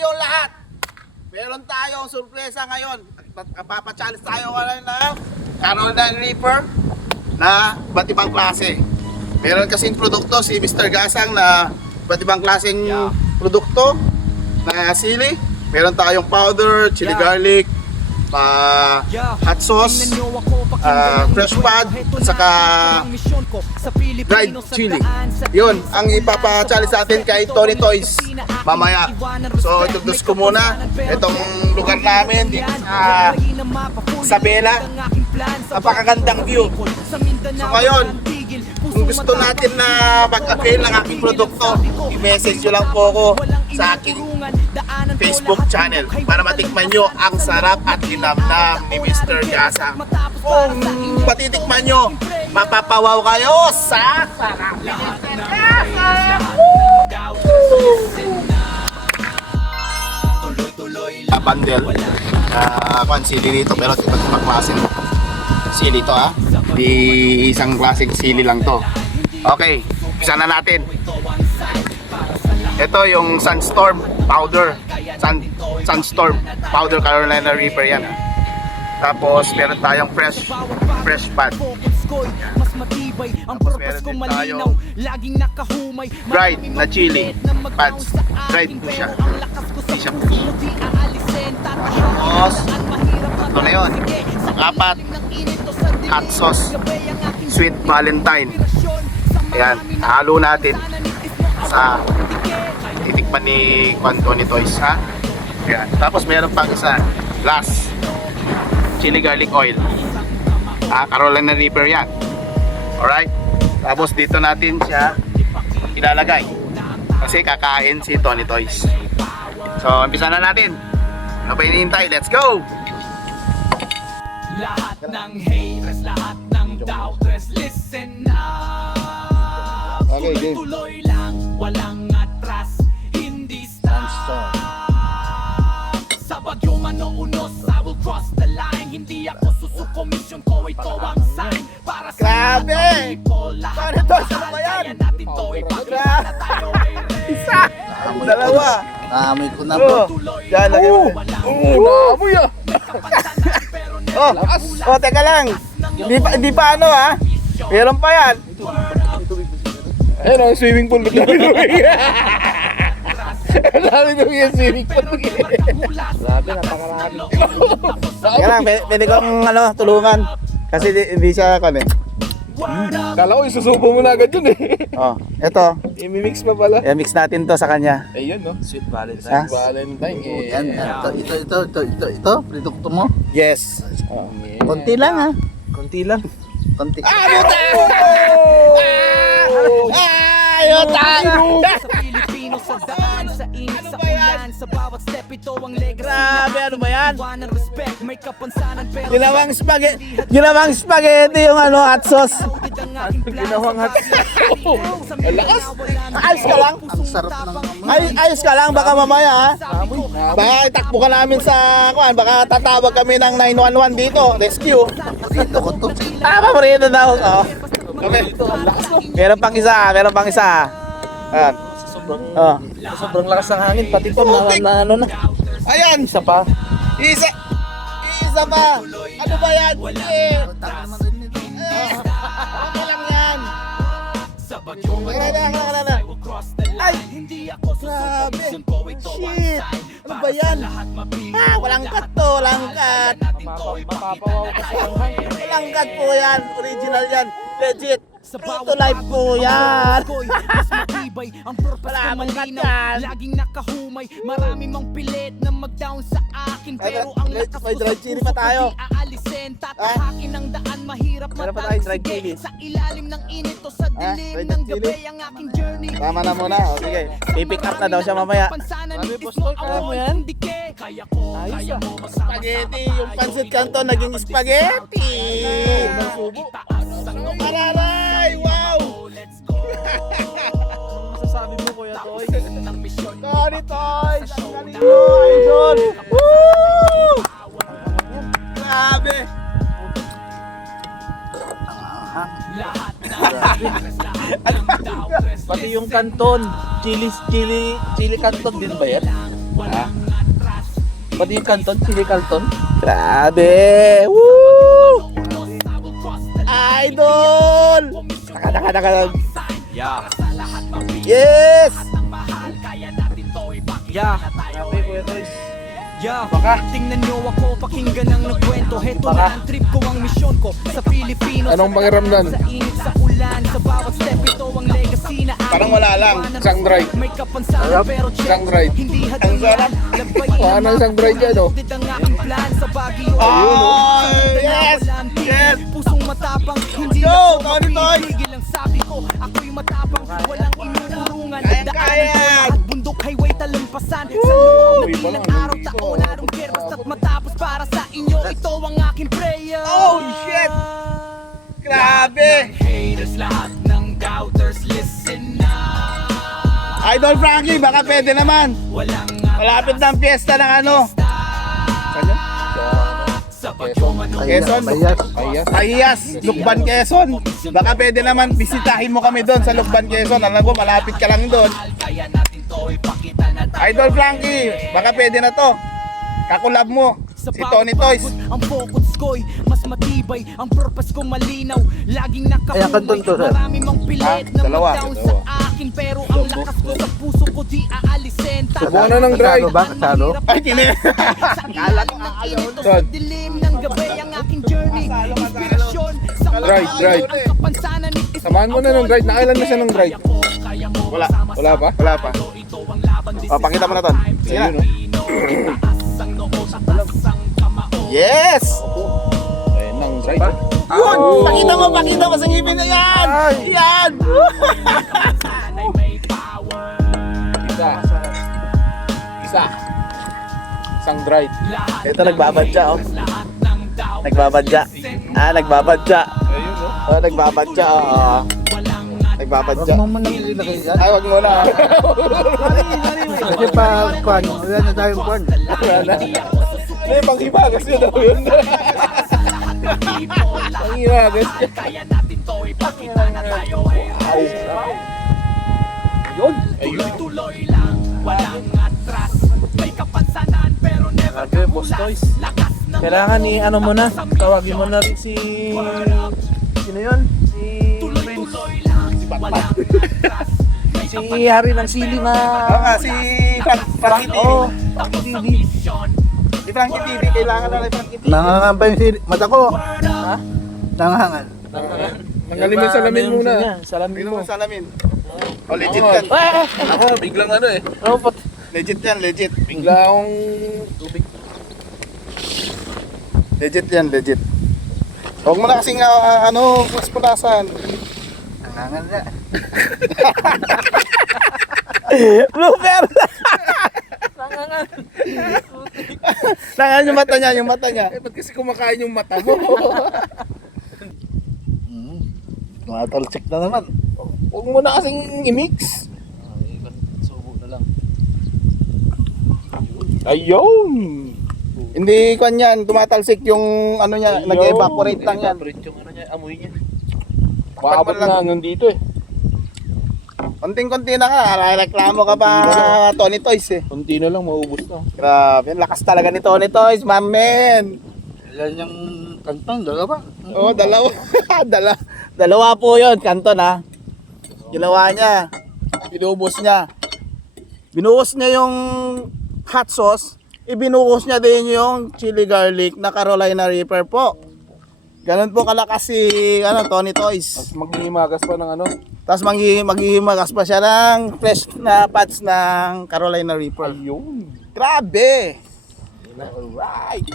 inyo lahat. Meron tayong surpresa ngayon. Papachallenge tayo ngayon na Carolina Reaper na iba't ibang klase. Meron kasing produkto si Mr. Gasang na iba't ibang klaseng produkto na sili. Meron tayong powder, chili garlic, hot sauce, fresh pad, at saka dried chili. Yun, ang ipapa-challenge natin kay Tony Toys mamaya. So, introduce ko muna itong lugar namin dito sa Isabela. Napakagandang view. So ngayon, kung gusto natin na mag-avail ng aking produkto, i-message nyo lang po ako sa aking Facebook channel para matikman nyo ang sarap at linamnam ni Mr. Gasang. Kung patitikman nyo, mapapawaw kayo sa sarap ni Mr. Gasang! Bundle kung sili dito, pero iba't ibang klase ng sili to ha. Di isang klaseng sili lang to. Okay, umpisa na natin. Ito yung Sunstorm powder. Sunstorm powder Carolina Reaper yan. Tapos meron tayong fresh pad. Tapos meron din tayong dried na chili pads. Dried po siya. Hindi siya po. Tapos ito na yun. Apat, hot sauce Sweet Valentine. Ayan, halo natin sa titikman ni Tony Toys ha. Ayan. Tapos meron pang isa, last, chili garlic oil, Carolina Reaper yan. Alright, tapos dito natin siya ilalagay kasi kakain si Tony Toys. So umpisa na natin. Ano pa hinihintay? Let's go! Lahat ng haters, lahat ng doubters, listen up. Okay, Tuloy lang, walang atras, hindi stop. Sa bagyo man o unos, I will cross the line. Hindi ako susuko, mission ko ito ang sign. Para sa Grabe! mga people, lahat ng Paano to? Saan mahal, ba yan? kaya natin to ipakita na tayo ay Isa! Dalawa! Naamoy ko na po. Yan, lagay mo. Naamoy ah! Oh, teka lang. Hindi pa ano ha. Meron pa yan. Ayun ang swimming pool. Ang dami nung yung swimming pool. Grabe, napakarami. Teka lang, pwede kong tulungan. Kasi hindi siya kan eh. Kala ko isusubo mo na agad yun eh. Oh, eto. I-mix pa pala. I-mix natin to sa kanya. Ayun no. Sweet Valentine. Ha? Valentine eh. Yan, ito, produkto mo. Yes. Konti lang ha. Konti lang. Konti. Sa Pilipino, sa daan, sa init, sa ulan, sa bawat step ito ang legacy. Grabe, ano ba yan? Iwanan, respect, may kapansanan pero Ginawang spaghetti yung hot sauce. ginawang hot Lakas. Ayos ka lang. Ang sarap ng Ayos ka lang, baka mamaya ha. Baka itakbo ka namin sa baka tatawag kami ng 911 dito, rescue. dito ko to. Paborito daw. Oh. Okay. Meron pang isa. Ayan. Oh. Sobrang lakas ng hangin, pati to na ano na. Ayan. Isa pa. Isa pa. Ano ba yan? Okay lang yan. Wala. Ay! Grabe! Shit! Ano ba yan? Walang cut to, walang cut. Mapapawaw ka sa hanghang. Walang cut po yan. Original yan. Legit. True to life po yan. Ang purpose Wala ko akong cut malinaw, yan. laging nakahumay. Marami mang pilit na mag-down sa akin, pero ang May lakas ko dried sa chili puso pa tayo. ko di aalisin. Tatahakin ang daan, mahirap Meron pa tayong dried matalsik chili. sa ilalim ng init o sa dilim dried ng chili. gabi ang aking journey. Tama na muna. O sige. I-pick up na daw siya mamaya. Kaya mo yan? Kaya ko, kaya mo masama. Spaghetti. Yung pancit canton naging spaghetti. Araray! Wow! Masasabi mo Kuya Toy? Tony Toys! Ang galing mo, idol! Woo! Grabe! Pati yung kanton, chili canton din ba yan? Pati yung kanton, chili kanton. Grabe! Woo! Idol! Taka. Yeah. Yes! Yeah. Grabe, Kuya Toys. Yeah, tingnan nyo ako, pakinggan ang nagkwento. Heto na ang trip ko, ang misyon ko sa Pilipino. Anong pakiramdam? Sa init, sa ulan, sa bawat step, ito ang legacy na aking Parang wala lang. Isang drive. May kapansanan pero check, Isang drive. hindi Ang hadang sarap. labayin Paano ang isang drive yan, oh? Did ang aking plan sa Baguio. Oh, yes! Yes! Pusong matapang, hindi Go, ako Tony Toy! mapipigil. Ang sabi ko, ako'y matapang, walang inuurungan. Kayang-kaya! Daanan ko lahat, bundok, highway, talampasan. Sa loob ng ilang araw, taon, I don't care, basta't matapos para sa inyo. Ito ang aking prayer. Oh, shit! Grabe! Haters, lahat ng doubters, listen na. Idol Frankie, baka pwede naman. Walang Malapit na ang piyesta ng ano. sa pagkumano. Quezon. Pahiyas, Lukban, Quezon. Baka pwede naman bisitahin mo kami doon sa Lukban, Quezon. Alam ko, malapit ka lang doon. Kaya natin to ipakita na Idol Frankie, baka pwede na to. Kakulab mo, Sa si Tony Toys. pagod, ang focus ko'y mas matibay. Ang purpose ko malinaw, laging Ayan, kanton nakahumay. to, sir. Marami mang pilit na Dalawa. mag-down sa akin, pero ang lakas ko sa puso ko di aalisin. Subukan na ng drive. Kasalo ba? Kasalo? Ay, kini. Akala ko sa dilim ng gabi ang aking journey. Inspirasyon sa mga Drive, drive. ang kapansanan ni Samahan mo na ng drive. Nakailan na siya ng drive? Wala. Wala pa? Wala pa. O, pakita mo na to. Sige na. Yes! Ayun ng drive. Yun! Pakita mo sa ngipin na yan! Yan! Isa. Isang drive. Ito nagbabadya, oh. Nagbabadya. Nagbabadya. Ayun, oh. Oh, nagbabadya, oh. Nagbabadya. Huwag mo man lang ilagay yan. Ay, wag mo na. Kasi pa, kwan, wala na tayong kwan. Wala na. May panghimagas yun daw yun. Panghimagas yun. Kaya natin to ipakita na tayo Yun. Ayun. tuloy lang, walang atras. May kapansanan pero never Grabe, Boss Toys. Kailangan ni ano mo na, tawagin mo na rin si... Sino yun? Si Prince. Si Hari ng Sili na... Oo nga, si Frankie TV. Oo, TV. Si Frankie TV, kailangan na rin Frankie TV. Nangangan pa yung mata ko. Ha? Nangangan. Nangalim yung salamin muna. Salamin Tingnan mo. mo sa salamin. Oh, legit yan. Ako, biglang ano eh. Ano pa? Legit yan, legit. Bigla akong tubig. Legit yan, legit. Huwag mo na kasing mas punasan. Nangangan na. Blooper! Nangangan yung mata niya, yung mata niya. Eh, ba't kasi kumakain yung mata mo? Tumatalsik na naman. Huwag mo na kasing i-mix. Subo na lang. Ayun! Hindi kwan yan, tumatalsik yung ano niya, nag-evaporate lang yan. Evaporate yung ano niya, amoy niya. Maabot na nandito eh. Konting-konti na nga, reklamo ka pa Tony Toys eh. Kunti na lang, maubos na. Grabe, ang lakas talaga ni Tony Toys, my man! Ilan yung kantong, dalawa. Oo, dalawa. Dalawa po yun, kanton ha. Ginawa niya, binubos niya. Binuhos niya yung hot sauce, ibinuhos niya din yung chili garlic na Carolina Reaper po. Ganun po kalakas si Tony Toys. Tapos maghihimagas pa ng ano. Tapos maghihimagas pa siya ng fresh na pads ng Carolina Reaper. Ayun. Grabe! Alright!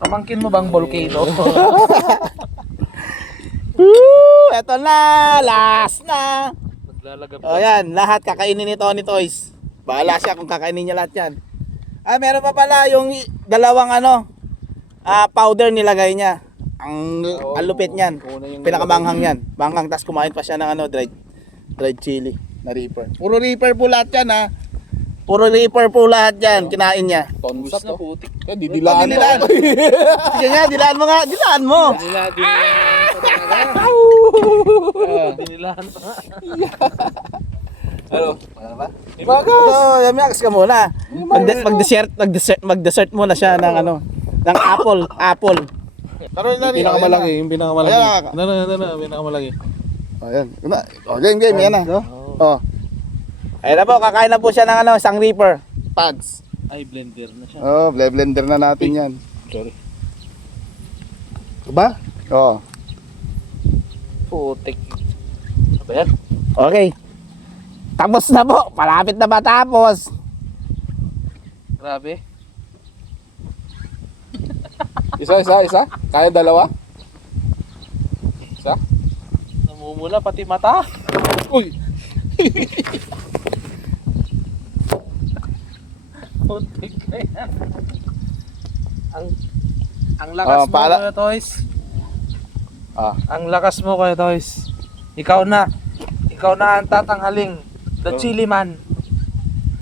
Pamangkin mo bang volcano? Woo! Eto na! Last na! Naglalagap O yan, lahat kakainin ni Tony Toys. Bahala siya kung kakainin niya lahat yan. Meron pa pala yung dalawang powder nilagay niya. Ang lupit niyan. Pinakamanghang yan. Manghang, tapos kumain pa siya ng dried chili na Reaper. Puro Reaper po lahat yan ha. Puro Reaper po lahat yan. Kinain niya. Tonsap na putik. Kaya Dilaan. didilaan. Sige nga, dilaan mo nga. Dilaan mo. Dinilaan pa nga. Ano? Wala ba? So, Yamiax ka muna. Mag-dessert muna siya ng ano, ng apple. Pero na rin. Pinakamalaki, yung pinakamalaki. Ayan na. Ano, pinakamalaki. Ayan. Game, yan na. Oh. Ayun na po, kakain na po siya ng ano, isang reaper. Pads. Ay, blender na siya. Oh, blender na natin yan. Sorry. Ba? Oo. Putik. Ano ba yan? Okay. Tapos na po. Palapit na matapos. Grabe. Isa. Kaya dalawa? Isa? Namumula pati mata. Uy! Putik na yan. Ang lakas Oh, mo, pala- Kuya Toys. Ah. Ang lakas mo, Kuya Toys. Ikaw na ang tatanghaling. The Chili Man.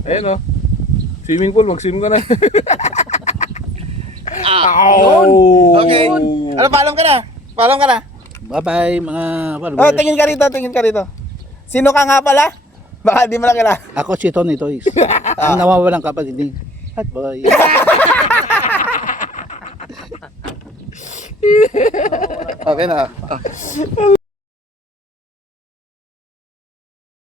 Ayun o. Swimming pool, mag-swim ka na. Yun. Okay. Ano, paalam ka na? Bye-bye mga Oh, followers. tingin ka rito. Sino ka nga pala? Baka di mo na kilala. Ako si Tony Toys. Ang nawawalang kapatid ni Hot Boy. Okay na.